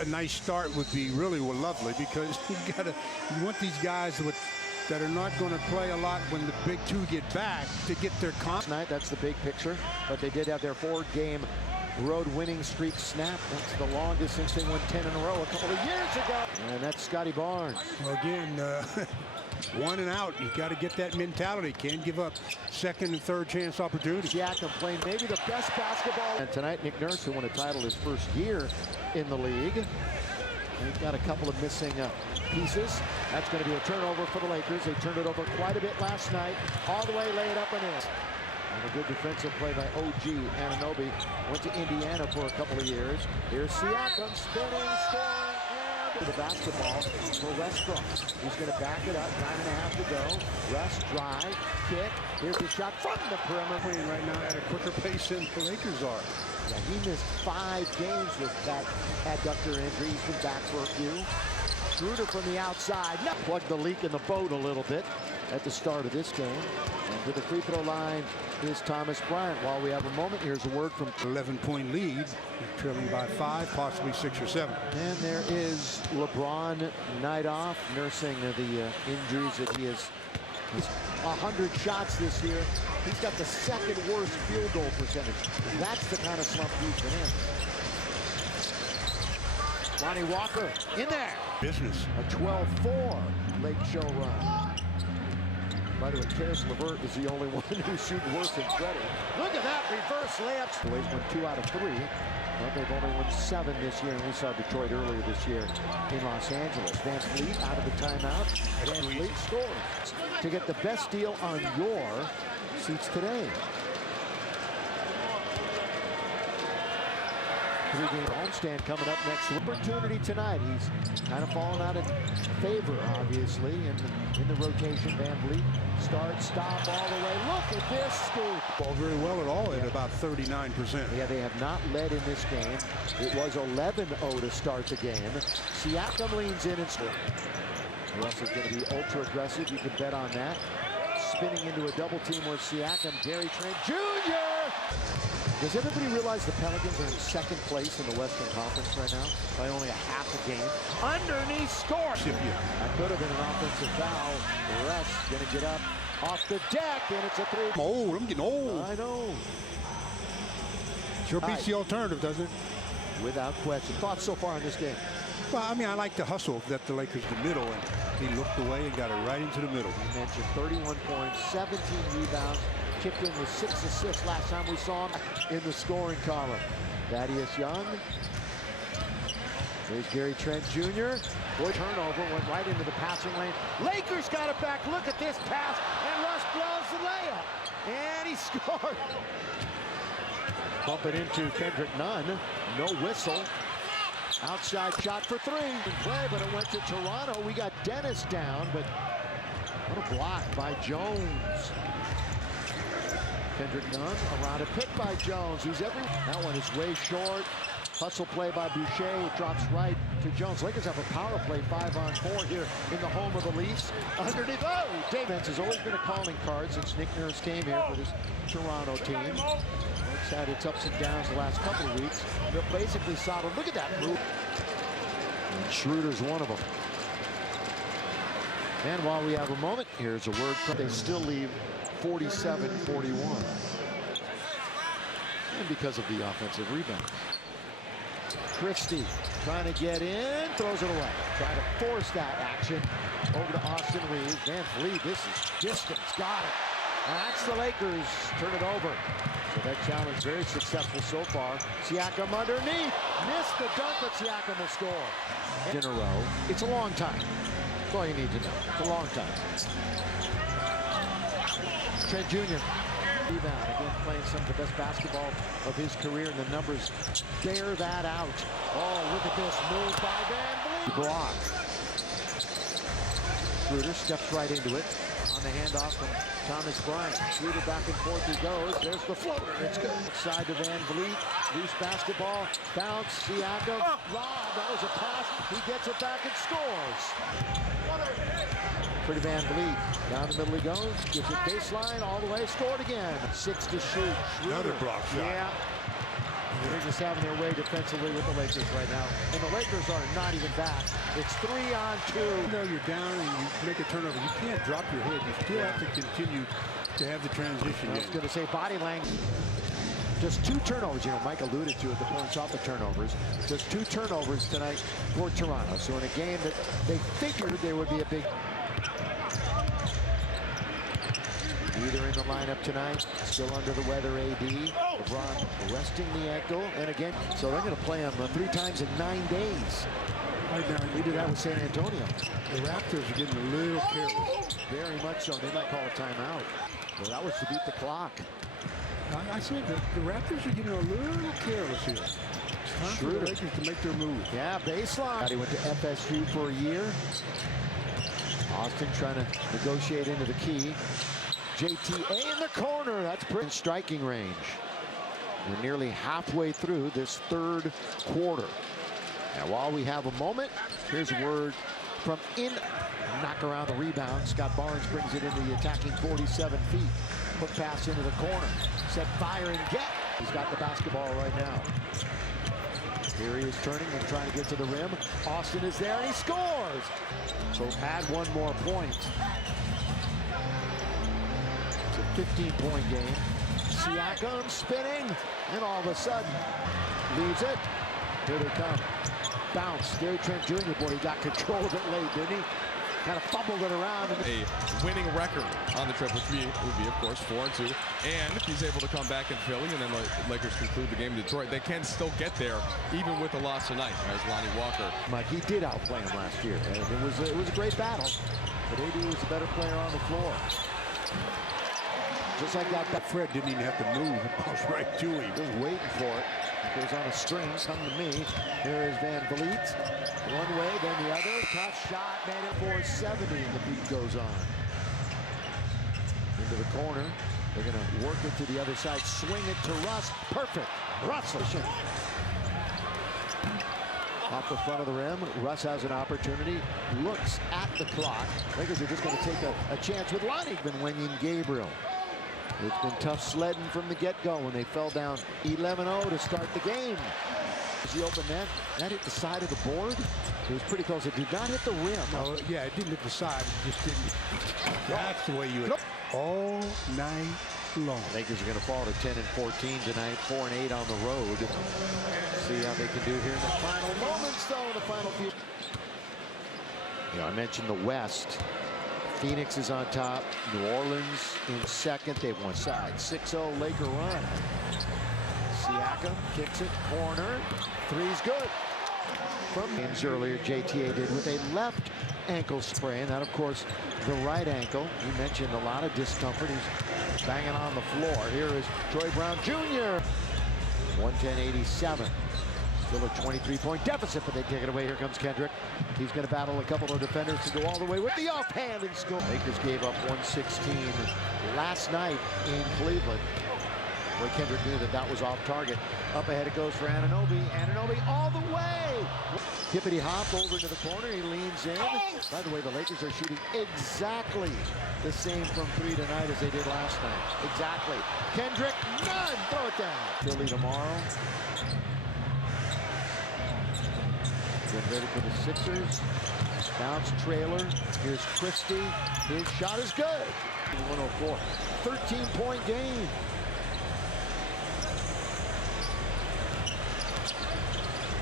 a nice start would be really lovely, because you want these guys that are not going to play a lot when the big two get back to get their tonight. That's the big picture, but they did have their 4-game road winning streak snap. That's the longest since they won 10 in a row a couple of years ago. And that's Scotty Barnes. Well, again, 1 and out. You got to get that mentality. Can't give up second and third chance opportunities. Siakam playing maybe the best basketball. And tonight, Nick Nurse, who won a title his first year in the league. They've got a couple of missing pieces. That's going to be a turnover for the Lakers. They turned it over quite a bit last night. All the way, lay it up and in. And a good defensive play by OG Anunoby. Went to Indiana for a couple of years. Here's Siakam spinning, scoring, and the basketball for Westbrook. He's going to back it up. 9.5 to go. West drive, kick. Here's the shot from the perimeter. Playing right now at a quicker pace than the Lakers are. Yeah, he missed 5 games with that adductor injury. He's been back for a few. Schroeder from the outside. No. Plugged the leak in the boat a little bit at the start of this game. And to the free throw line is Thomas Bryant. While we have a moment, here's a word from 11-point lead, trailing by 5, possibly 6 or 7. And there is LeBron night off, nursing the injuries that he has. 100 shots this year. He's got the second worst field goal percentage. That's the kind of slump he's been in. Lonnie Walker in there. Business. A 12-4 Lake Show run. By the way, Karis LeVert is the only one who's shooting worse than Freddie. Look at that reverse layups. Boys won 2 out of 3. But they've only won 7 this year, and we saw Detroit earlier this year in Los Angeles. Van Fleet out of the timeout. Van Fleet scores to get the best deal on your seats today. 3-game homestand coming up next. Opportunity tonight. He's kind of fallen out of favor, obviously, in the rotation. Van Vliet start, stop all the way. Look at this scoop. Ball very well at all at about 39%. Yeah, they have not led in this game. It was 11-0 to start the game. Siakam leans in and scores. Russell's going to be ultra aggressive. You can bet on that. Spinning into a double team with Siakam. Gary Trent Jr. Does everybody realize the Pelicans are in second place in the Western Conference right now by only a half a game? Underneath score. That could have been an offensive foul. The ref's going to get up off the deck, and it's a 3. Oh, I'm getting old. I know. Sure beats the alternative, doesn't it? Without question. Thoughts so far in this game? Well, I mean, I like the hustle that the Lakers the middle, and he looked away and got it right into the middle. You mentioned 31 points, 17 rebounds. Chipped in with 6 assists last time we saw him in the scoring column. Thaddeus Young. There's Gary Trent Jr. Boy, turnover, went right into the passing lane. Lakers got it back. Look at this pass. And Russ blows the layup. And he scored. Bump it into Kendrick Nunn. No whistle. Outside shot for 3. Play, but it went to Toronto. We got Dennis down, but what a block by Jones. Kendrick Nunn around a pick by Jones. He's that one is way short. Hustle play by Boucher. It drops right to Jones. Lakers have a power play 5-on-4 here in the home of the Leafs. Underneath. Oh, Davis has always been a calling card since Nick Nurse came here for this Toronto team. It's had its ups and downs the last couple of weeks. They're basically solid. Look at that move. Schroeder's one of them. And while we have a moment, here's a word from they still leave 47-41. And because of the offensive rebound. Christie trying to get in, throws it away. Trying to force that action over to Austin Reeves. Van Fleet, this is distance, got it. And that's the Lakers, turn it over. So that challenge very successful so far. Siakam underneath, missed the dunk, but Siakam will score. In a row, it's a long time. That's all you need to know, it's a long time. Trent Jr. Rebound, again playing some of the best basketball of his career, and the numbers bear that out. Oh, look at this move by Van Vliet. Block. Schroeder steps right into it on the handoff from Thomas Bryant. Schroeder back and forth he goes. There's the floater. It's good. Side to Van Vliet. Loose basketball. Bounce. Siakam. Lob. That was a pass. He gets it back and scores. Pretty Van Vliet. Down the middle he goes. Gives it baseline all the way. Scored again. 6 to shoot. Schroeder. Another block shot. Yeah. They're just having their way defensively with the Lakers right now. And the Lakers are not even back. It's 3-on-2. You know you're down and you make a turnover. You can't drop your head. You still have to continue to have the transition. I was going to say body language. Just 2 turnovers. You know, Mike alluded to it, the points off the turnovers. Just 2 turnovers tonight for Toronto. So in a game that they figured there would be a big... Either in the lineup tonight, still under the weather, AD. LeBron resting the ankle, and again, so they're going to play him 3 times in 9 days. Right now, We did that with San Antonio. the Raptors are getting a little careless. Very much so. They might call a timeout. Well, that was to beat the clock. I said the Raptors are getting a little careless here. It's time for the Lakers to make their move. Yeah, baseline. He went to FSU for a year. Austin trying to negotiate into the key. JTA in the corner. That's pretty striking range. We're nearly halfway through this 3rd quarter. Now, while we have a moment, here's a word from knock around the rebound. Scott Barnes brings it into the attacking 47 feet. Put pass into the corner. Set fire and get. He's got the basketball right now. Here he is turning and trying to get to the rim. Austin is there and he scores. So add 1 more point. It's a 15-point game. Siakam spinning, and all of a sudden leaves it. Here they come. Bounce. Gary Trent Jr. Boy, he got control of it late, didn't he? Kind of fumbled it around. A winning record on the trip, which would be, of course, 4-2. And if he's able to come back in Philly and then the Lakers conclude the game in Detroit, they can still get there, even with the loss tonight, as Lonnie Walker. Mike, he did outplay him last year, and it was a great battle. But AD was the better player on the floor. Just like that. Fred didn't even have to move. It was right to him. Just waiting for it. Goes on a string. Come to me. Here is Van Vliet. One way, then the other. Tough shot. Made it 470. And the beat goes on. Into the corner. They're going to work it to the other side. Swing it to Russ. Perfect. Russell. Off the front of the rim. Russ has an opportunity. Looks at the clock. Lakers are just going to take a chance with Lonnie Wenyen Gabriel. It's been tough sledding from the get-go when they fell down 11-0 to start the game. As the open net, that hit the side of the board. It was pretty close. It did not hit the rim. No, yeah, it didn't hit the side. It just didn't. That's the way you hit all night long. Lakers are going to fall to 10-14 tonight, 4-8 on the road. See how they can do here in the final moments, though, in the final few. You know, I mentioned the West. Phoenix is on top. New Orleans in second. They've won side. 6-0 Laker run. Siakam kicks it. Corner. Three's good. From games earlier, JTA did with a left ankle sprain. That, of course, the right ankle. You mentioned a lot of discomfort. He's banging on the floor. Here is Troy Brown Jr. 110-87. Still a 23-point deficit, but they take it away. Here comes Kendrick. He's going to battle a couple of defenders to go all the way with the offhand and score. Lakers gave up 116 last night in Cleveland. Boy, Kendrick knew that was off target. Up ahead it goes for Anunoby. Anunoby all the way. Hippity hop over to the corner. He leans in. By the way, the Lakers are shooting exactly the same from 3 tonight as they did last night. Exactly. Kendrick, none. Throw it down. Philly tomorrow. Get ready for the Sixers. Bounce trailer. Here's Christie. His shot is good. 104. 13-point game.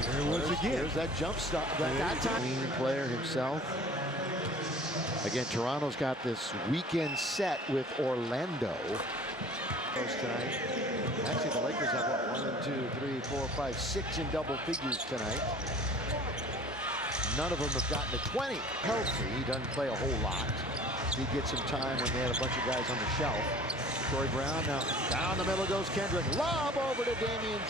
There it was again. There's that jump stop. That time. Clean player himself. Again, Toronto's got this weekend set with Orlando. Tonight. Actually, the Lakers have what, 1, 2, 3, 4, 5, 6 in double figures tonight. None of them have gotten to 20. Healthy, he doesn't play a whole lot. He gets some time when they had a bunch of guys on the shelf. Troy Brown now down the middle goes Kendrick. Lob over to Damian